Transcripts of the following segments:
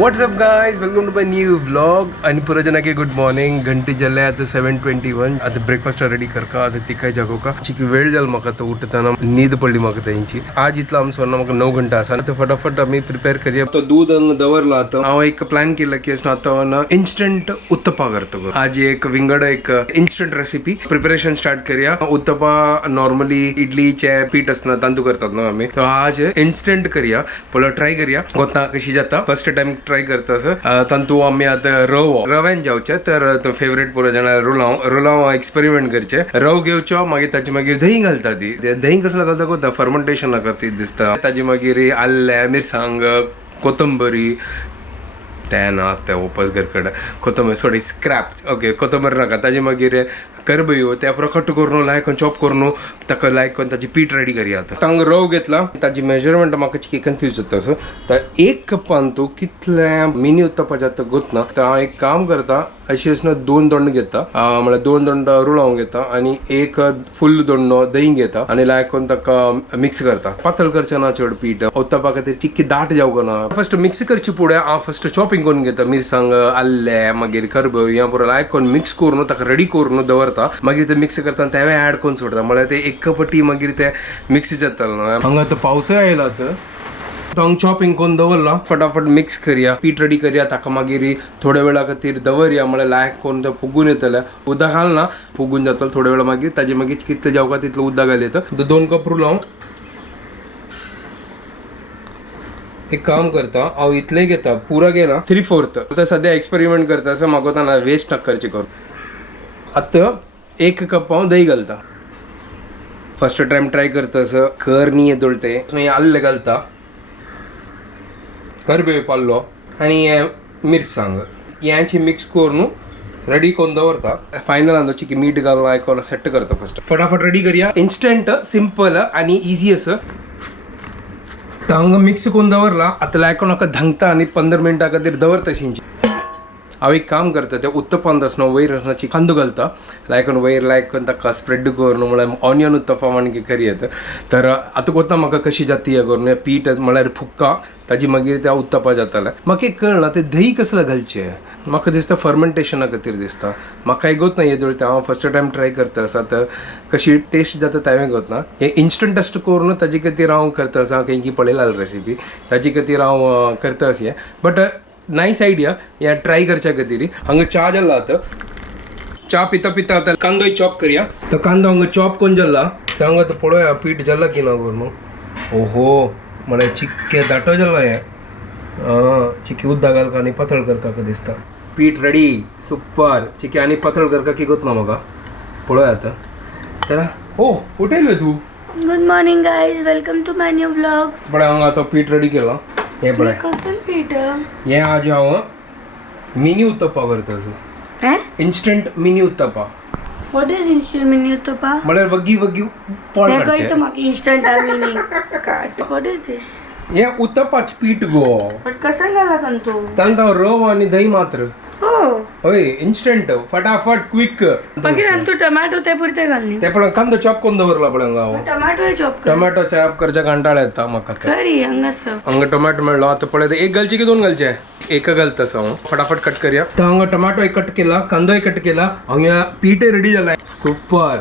WhatsApp guys, welcome to my new vlog. आणि पुराजना के good morning. घंटी जल्ले आता 7:21. आता ब्रेकफास्ट रेडी करका. आता ती काय जागो का चिकी वेळ जाल म्हाका तो उठताना नीद पडली म्हाका तेंची. आज इतला आम सोडना म्हाका 9 घंटा आसा. तर फटाफट आम्ही प्रिपेअर करूया. तो दूध दवरला आता. हांव एक प्लॅन केला की आता इन्स्टंट उत्तपा करतो. आज एक विंगड एक इन्स्टंट रेसिपी प्रिपरेशन स्टार्ट करूया. उत्तपा नॉर्मली इडलीचे पीठ असताना तांदूळ करतात ना आम्ही. तर आज इन्स्टंट करूया. पहिले ट्राय करूया गोतना कशी जाता. फर्स्ट टाइम ट्राय करता असं. तांतू आम्ही आता रव्यान जावचे. तर तो फेवरेट पुरो जाणा रोलाव एक्सपेरिमेंट करचे. रव घेवचो मागीर ताची मागीर दही घालता. ती दही कसला घालता को फर्मेंटेशन करता दिसता. ताची मागीर आल्ले मिरसांग कोथंबरी तेना ते वापस घरकडे कोथंबीर सोडी स्क्रॅप. ओके कोथंबीर नाका. ताजी मागीर करबयो त्या पुरो कट करून लायक चॉप करून ताका लायक करून ताची पीठ रेडी करूया. आता तांग रव घेतला. ताची मेजरमेंट म्हाका चिकी कन्फ्यूज जाता असो. तर एक कपान तूं कितले मिनी उत्तपा जाता गोतना. तर हांव एक काम करता. अशी असना 2 दोंड घेता. म्हळ्यार 2 दोंड रुळावंक घेता आणि एक फुल दोंडो दही घेता आणि लायक करून ताका मिक्स करता. पातळ करचे ना चड पीठ. उत्तपा खातीर चिक्की दाट जावंक ना. फर्स्ट मिक्स करचे फुडें हांव फर्स्ट चॉपिंग करून घेता. मिरसांग आल्ले मागीर करबयो ह्या पुरो लायक करून मिक्स करून ताका रेडी करून दवरता. मागीर ते मिक्स करता आणि तेवे ऍड करून सोडता. म्हळ्यार ते एक पटी मागीर ते मिक्स जातलो. हांगा आतां पावसय आयला. तर हांग चॉपिंग करून दवरला. फटाफट मिक्स करूया. पीठ रेडी करूया. ताका मागीर थोड्या वेळा खातीर दवरया. म्हळ्यार लायक करून ते फुगून येतले. उदक घालना फुगून जातलो. थोड्या वेळा मागीर ताजे मागीर कितले जावका तितलो उदक घालयता. 2 कप रुलाव. एक काम करता हांव इतले घेता. पुरा घेना 3/4. आता सध्या एक्सपेरिमेंट करता असं म्हाका ताना वेस्ट नाका करचे करून. आतां 1 कप हांव दही घालता. फर्स्ट टाइम ट्राय करता असं. कर नी येदोळते आल्ले घालता. करबेळ पाल्लो आणि मिरसांग यांची मिक्स करून रेडी करून दवरता. फायनल आंदो चिकी मीठ घालून आयकोन सेट करता. फर्स्ट फटाफट रेडी करूया. इन्स्टंट सिंपल आणि इजी असं. तर हांगा मिक्स करून दवरला. आता लायक म्हाका धांगता आणि 15 मिनटां खातीर दवरता तशींची. हांव एक काम करता. ते उत्तपान आसना वयर आसना कांदो घालता. लायक वयर लायक करून ताका स्प्रेड करून म्हळ्यार ऑनियन उत्तपा म्हणून करयत. तर आतां कोता म्हाका कशी जाती हें करून पीठ म्हळ्यार फुक्का ताजी मागीर त्या उत्तपा जाताले. म्हाका एक कळना ते दही कसलें घालचें. म्हाका दिसता फर्मेंटेशना खातीर दिसता. म्हाका गोत ना येदोळ ते हांव फर्स्ट टायम ट्राय करता आसा. तर कशी टेस्ट जाता तें गोत ना. हें इन्स्टंट टेस्ट करून ताजे खातीर हांव करता आसा. खंयची पळयला रेसिपी ताजे खातीर हांव करता अशें. बट नाईस आयडिया या ट्राय करच्या खातीर. हांगा चा जाल्ला. आतां चा पिता पिता आतां कांदोय चॉप करूया. तर कांदो हांगा चॉप करून जाल्ला. तर हांगा तो पळोवया पीठ जाल्ला की ना करून. ओहो म्हळ्यार चिक्के दाटो जाल्लो हें. चिकी उदक घालका आनी पातळ करका का दिसता. पीठ रेडी सुपर. चिकी आनी पातळ करका की गोत ना म्हाका. पळोवया आतां. तर हो उठयलो तूं. Good morning guys, welcome to my new vlog. बरें हांगा आतां पीठ रेडी केला. हे पळय कसं पीठ हें आज हांव मिनी उत्तपा करता. है instant mini uttapa. What is instant mini uttapa? म्हळ्यार वग्गी वग्गी पोळ ते काडचे. कळतं म्हाका इंस्टंट आनी मिनी काय. व्हाट इज दिस? हे उत्तपाच पीठ गो. बट कसं घाला तू? तांदूळ रव आणि दही मात्र. हो होय इन्स्टंट फटाफट क्विक. मागीर तू टमाटो ते पुरते घालनी. ते पण कांदो चॉप करून दवरला पळय हांव. टमाटो चॉप कर. टोमॅटो चॉप करच्या कंटाळा येता म्हाका. खरी हंगास हांगा टोमॅटो मेळ्ळो. आतां पळय एक घालचे की 2 घालचे. एक घालता हांव. फटाफट कट करूया. तर हांगा टोमॅटो कट केला. कांदोय कट केला. हांगा पीठय रेडी जाला. सुपर.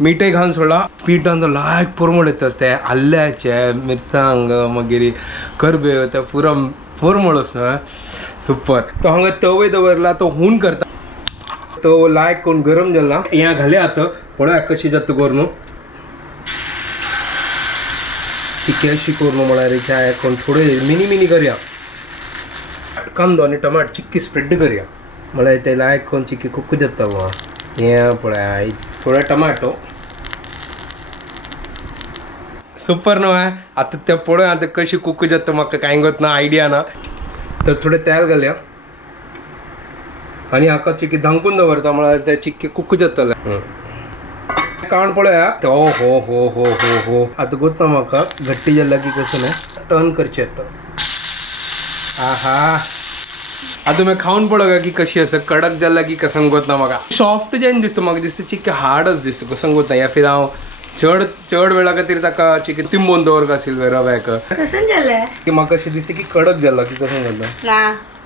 मीठय घालून सोडला. पीठ आनी लायक पुरमळ येतास. ते आल्ल्याचे मिरसांग मागीर करबेव ते पुरा पुरमळ आसना. सुपर. तो हांगा तवय दवरला. तो हून करता. तो लायक करून गरम जाला. हें घाल्या आतां पळया कशी जाता करून. चिकी अशी करून म्हळ्यार चाय करून थोडे मिनी मिनी करूया. कांदो आनी टमाट चिक्की स्प्रेड करूया. म्हळ्यार ते लायक करून चिक्की कुक जाता. हें पळय थोडे टमाटो. सुपर न्हू. आतां ते पळय आतां कशी कुक जाता म्हाका कांय गोत ना आयडिया ना. तर थोडे तेल घालया आणि हाका चिकी धांकून दवरता. म्हळ्यार ते चिक्की कुक जातले. काण पळया. हो हो हो हो हो हो. आतां गोत ना म्हाका घट्टी जाल्ला की कसं नाही टर्न करचें येता. आहा आता तुम्ही खाऊन पळोवया की कशी आसा. कडक जाल्ला की कसं गोत ना म्हाका. सॉफ्ट जेन्ना दिसता म्हाका दिसता चिक्की हार्डच दिसता कसं गोत ना. या फिर हांव चड चड वेळा खातीर ताका चिकन तिंबोन दवरक आशिल्लें रव्याक कसं झालंय की म्हाका अशें दिसता की कडक जाला की कसं जाता ना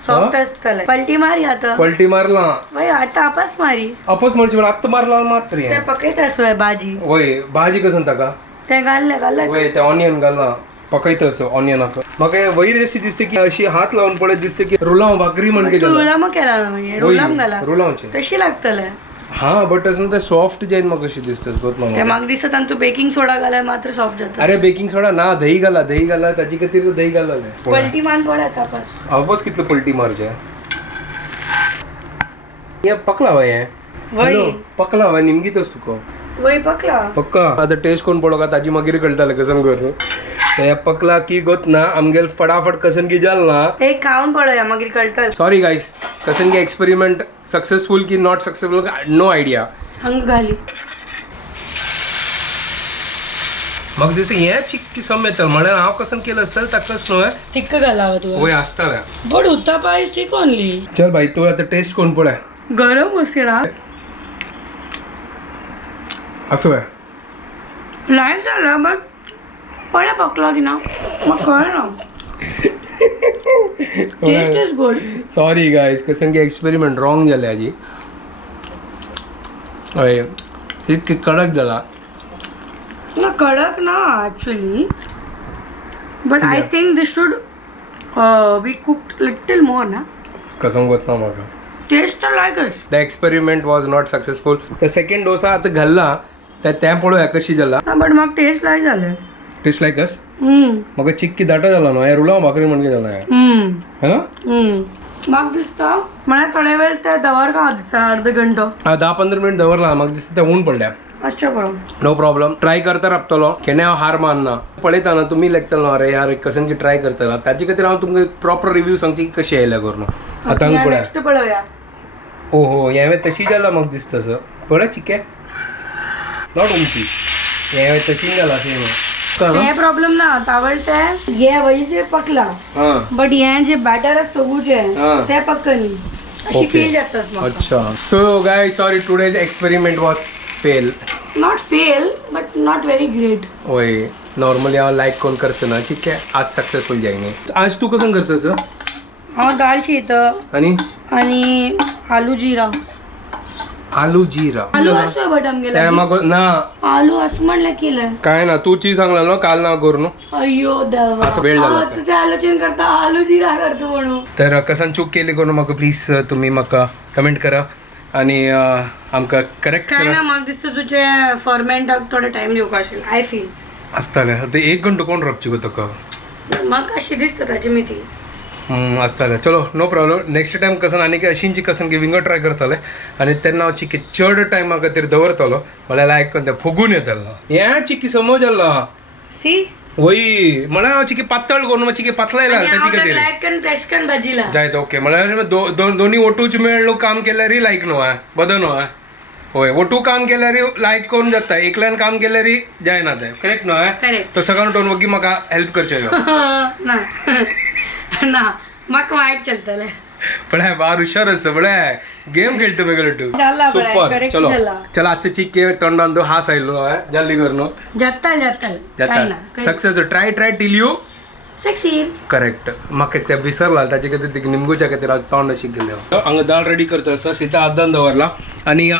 सॉफ्ट असतलं पलटी मारी आता पलटी मारला वय आता आपास मारी आपस म्हणचे मला आत्ता मारला मात्र ते हें. पकयतास वय भाजी वय भाजी कसं ताका ते घालले वय ते ऑनियन घालना पकयतस ऑनियनाक म्हाका वयर अशी दिसते की अशी हात लावून पळयत दिसते की रुलाव भाकरी म्हणजे रुलाम केला ना म्हणजे रुलाम घाला रुलावचे तशी लागतले हा बट असं ते सॉफ्ट जाईन म्हाका अशी दिसता ते म्हाका म्हाका दिसत आणि तू बेकिंग सोडा घालाय मात्र सॉफ्ट जाता अरे बेकिंग सोडा ना दही घाला ताची खातीर तर दही घाला पलटी मान पडत आपास आपस कितलं पलटी मारचे हे पकला वय हे वय हॅलो, पकला वय निमगीतच तुका वय पकला पक्का आता टेस्ट कोण पडो का ताजी मागीर कळटालें कसं करून हे पकला की गोत ना आमगेल फटाफट कसन की जाल ना ते खाऊन पडूया मागीर कळतल सॉरी गाईस कसन की एक्सपेरिमेंट सक्सेसफुल की नॉट सक्सेसफुल नो आयडिया हंग घाली म्हाका दिसता हें चिक्की सम येतलें म्हळ्यार हांव कसन केलं आसतलें ताकाच न्हय तिक्क घालावं तू वय आसतालें बट उत्तापा आयज ती कोणली चल भाई तू आता टेस्ट कोण पळय गरम उशिरा असं आहे नाही झालं बट पळ्या पकला की ना मग कळ ना टेस्ट इज गुड सॉरी गाईस कसन की एक्सपेरिमेंट रॉंग जालें हाजी हय इतकी कडक जाला ना कडक ना actually but I think this should be cooked little more ना कसं गोत ना म्हाका टेस्ट तर लायकच the experiment was not successful the second dosa आता घालला तें पळोवया कशी जाला ना बट म्हाका टेस्ट लायक जालें टेस्ट लायक अस म्हाका चिक्की दाटा जाला न्हू हे रुलाव भाकरी म्हणजे जाला हे ना म्हाका दिसता म्हळ्यार थोडे वेळ ते दवर का दिसता अर्द घंटो 10-15 मिनिट दवरला म्हाका दिसता ते ऊन पडल्या अशें पळोवन नो प्रॉब्लम ट्राय करता रावतलो केन्ना हांव हार मानना पळयता ना तुमी लेखतलो न्हू अरे यार कसन की ट्राय करतलो ताचे खातीर हांव तुमकां प्रॉपर रिव्यू सांगची की कशी आयल्या करून आतां हांगा पळया नेक्स्ट पळोवया ओहो हे तशी जाला म्हाका दिसता सर पळय चिके नॉट उंची हे तशी जाला सेम ते प्रॉब्लेम ना तावळ ते हे वय जे पकला हां बट हे जे बॅटर असतो गुजे हा. ते पक्कनी अशी Okay. फील जातास म्हाका अच्छा so guy sorry today's experiment was fail not fail but not very great होय नॉर्मली हांव लायक कोण करता ना ठीक आहे आज सक्सेसफुल जायनी आज तू कसं करतस हांव दाल शीत आणि आलू जिरा आलू जिरा आलू असो बट आमगेला त्या म्हाका ना आलू असं म्हणलं केलं काय ना तू ची सांगला न्हू काल ना करू न्हू अय्यो देवा आता वेळ झाला तू ते आलोचन करता आलू जिरा करतो म्हणून तर कसन चूक केली करून म्हाका प्लीज तुम्ही म्हाका कमेंट करा आणि आमकां करेक्ट काय करा ना म्हाका दिसता तुझे फॉर्मेंटाक थोडे टाइम दिवपा आशिल्लो आय फील आसतालें ते 1 घंटो कोण रखची गो तुका म्हाका अशी दिसता ताची मिती आसतालें चलो नो प्रॉब्लम नेक्स्ट टायम कसन आनी अशींची कसन की विंगड ट्राय करतले आणि त्यांना हांव चिकी चड टायमा खातीर दवरतलो म्हळ्यार लायक ते फुगून येतलो हें चिकी समज जाल्लो सी वय म्हळ्यार हांव चिकी पातळ करून चिकी पातलायला ताची खातीर लायक कन प्रेस कन भाजीला जायत ओके म्हळ्यार दोन्ही ओटूच मेळ काम केल्यार लायक न्हू बदल न्हू होय ओटू काम केल्यार लायक करून जाता एकल्यान काम केल्यार जायना ते करेक्ट न्हू करेक्ट तो सगळ्यान उठून वगी म्हाका हेल्प करचे ना ना म्हाका वायट चलतले पण बार हुशार असतं बळ्या गेम खेळतो वेगळं तू जाला बळ्या, सुपर correct चलो जाला. चला आजचे चिक्के तोंडान तो हास आयलो जल्दी करनो जाता जाता success try till you succeed correct म्हाका ते विसरला ताचे खातीर ते निमगुच्या खातीर हांव तोंड अशी गेले हांगा दाळ रेडी करता आसता सीता आदान दवरला आणि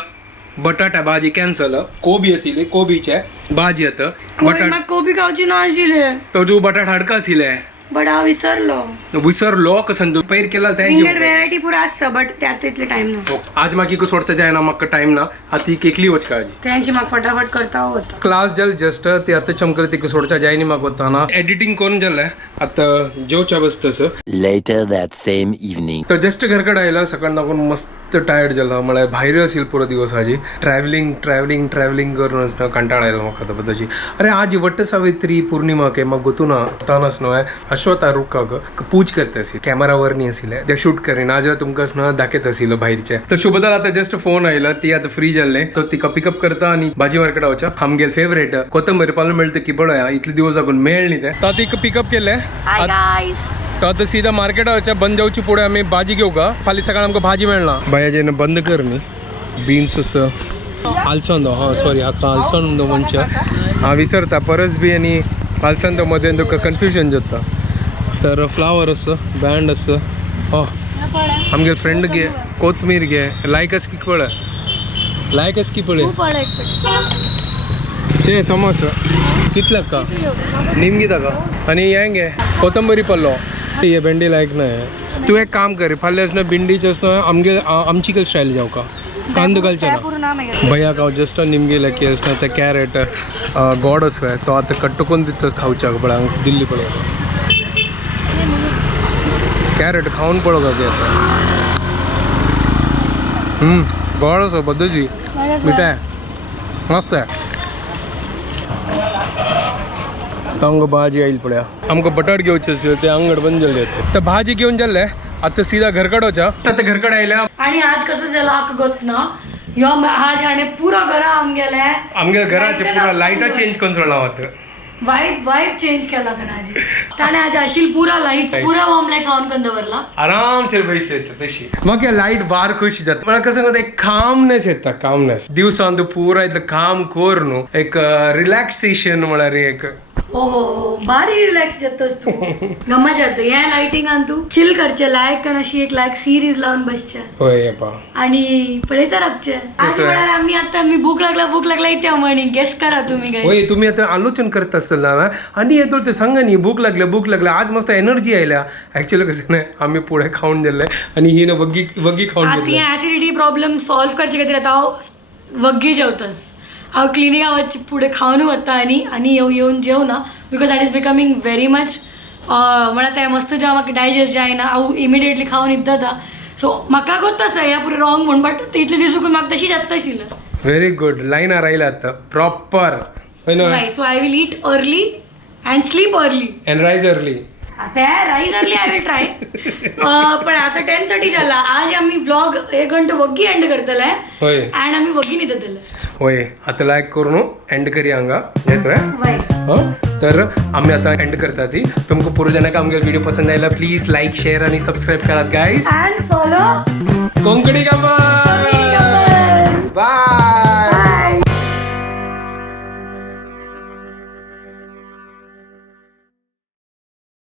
बटाटा भाजी कॅन्सल कोबी आशिल्ली कोबीचे भाजी येता म्हाका कोबी खावची ना आशिल्ले तो तू बटाटा हाडका आशिल्ले बट हांव विसरलो विसरलो कसं तू पयर केला इंगेड व्हेरायटी पुरो आसता बट त्यात तितले टाइम ना आज म्हाका सोडचा जायना म्हाका टायम ना आतां केकली वचका आजी तेंची म्हाका फटाफट करता होता क्लास जल जस्ट ते आतां चमकर तिका सोडच्या जायनी म्हाका वताना एडिटिंग करून जालें आतां जेवच्या बसतस Later that same evening. तो जस्ट घरकडे आयला सकाळ लागून मस्त टायर्ड जाला म्हळ्यार भायर आशिल्लो पुरो दिवस हाजी ट्रॅव्हलिंग करून आसतना कंटाळ आयलो म्हाका आतां पदाची अरे आज वट्ट सावित्री पौर्णिमा के म्हाका गोतूना तानस न्हय अश्वता रुखाक पूज करता आशिल्ली कॅमेरावर न्ही आशिल्ले ते शूट करीन आज तुमकां न्हय दाखयत आशिल्लो भायरचे तर शुभदाल आतां जस्ट फोन आयला ती आतां फ्री जाल्ले तो तिका पिकअप करता आनी भाजी मार्केटा वचा आमगेल फेवरेट कोथंबरी पालन मेळटा की पळया इतले दिवस लागून मेळ्ळी ते तो तिका पिकअप केले तो आतां सीधा मार्केटा वचा बंद जावची पुढे आमी भाजी घेवका फाल्यां सकाळ आमकां भाजी मेळना बायाजेन बंद कर न्ही बीन्स आलसंदो हां सॉरी हाका आलसंदो म्हणच्या हां विसरता परस बी आनी आलसंदो मदें तुका कन्फ्युजन जाता तर फ्लावर असो बँड असो हो आमगे फ्रेंड घे कोथमीर घे लायकस की पळय लायकस की पळय शे समोसा कितल्या का निमगी ताका आनी हें घे कोथंबरी पल्लो ये भेंडी लायक नाही तू एक काम कर फाल्यां भिंडीचे आमगे आमची कल स्टायल जाऊ का कांदो घालचे ना भैया का जस्ट निमगे लायक असना ते कॅरेट गोड असो तो आता कट्टुकून दिता खावच्या पळय दिल्ली पळय कॅरेट खाऊन पळो का ते आता गोड असो बद्दूची मिठाय मस्त आहे तांग भाजी येईल पळया आमकां बटाट घेवचे आसले ते अंगड बंद जाल्ले तर भाजी घेऊन जाल्ले आता सीधा घरकड वचा आता घरकड आयल्या आणि आज कसं झालं आक गोत ना यो आज हाणे पुरा घरा आमगेले आमगे घराचे पुरा लाईटा चेंज करून सोडला होता वाईब चेंज केला ताणे ताणे आज आशिल पुरा लाईट पुरा वॉर्म लाईट ऑन करून दवरला आराम से बैस येता तशी मग या लाईट बार खुशी जाता मला कसं सांगता एक कामनेस येता कामनेस दिवसान तू पुरा इतलं काम कर न्हू एक रिलॅक्सेशन म्हळ्यार एक हो भारी रिलॅक्स जातोस तू गम्मा जातो या लाइटिंगान तू चिल करचे लायक अशी एक लायक सिरीज लावून बसच्या होय येपा आणि पळयता राखचे आज म्हळ्यार आम्ही आता मी भूक लागला इथे म्हणी गेस करा तुम्ही काय होय तुम्ही आता आलोचन करत असाल ना आणि येतो ते सांगा नी भूक लागल्या आज मस्त एनर्जी आयल्या ऍक्च्युअली कसं नाही आम्ही पुढे खाऊन दिले आणि ही ना वग्गी खाऊन आता दिले ऍसिडिटी प्रॉब्लेम सॉल्व करचे खातीर आता हांव वग्गी जेवतस हांव क्लिनिका वचचे पुढे खावन वता आणि येऊन जेवना because that is becoming very much म्हळ्यार तें मस्त जेव्हा म्हाका डायजेस्ट जायना हांव इमिडिएटली खावन इद्दता सो म्हाका कोत्ता आसा ह्या पुरे रॉंग म्हण बट इतले दीस म्हाका तशी जाता आशिल्लें व्हेरी गुड लाईनार आयला आता proper so I will eat early and sleep early and रायज अर्ली आता rise early I will try पण आता 10:30 जाला आज आम्ही ब्लॉग 1 घंटा वग्गी एंड करतले होय अँड आम्ही वग्गी न्हिदतले होय आता लायक करून एंड करी हांगा येतोय वय तर आम्ही आता एंड करता ती तुमको पुरो जाणांक आमगे व्हिडिओ पसंद आयला प्लीज लाईक शेअर आणि सबस्क्राईब करात गाईज अँड फॉलो कोंकणी कामा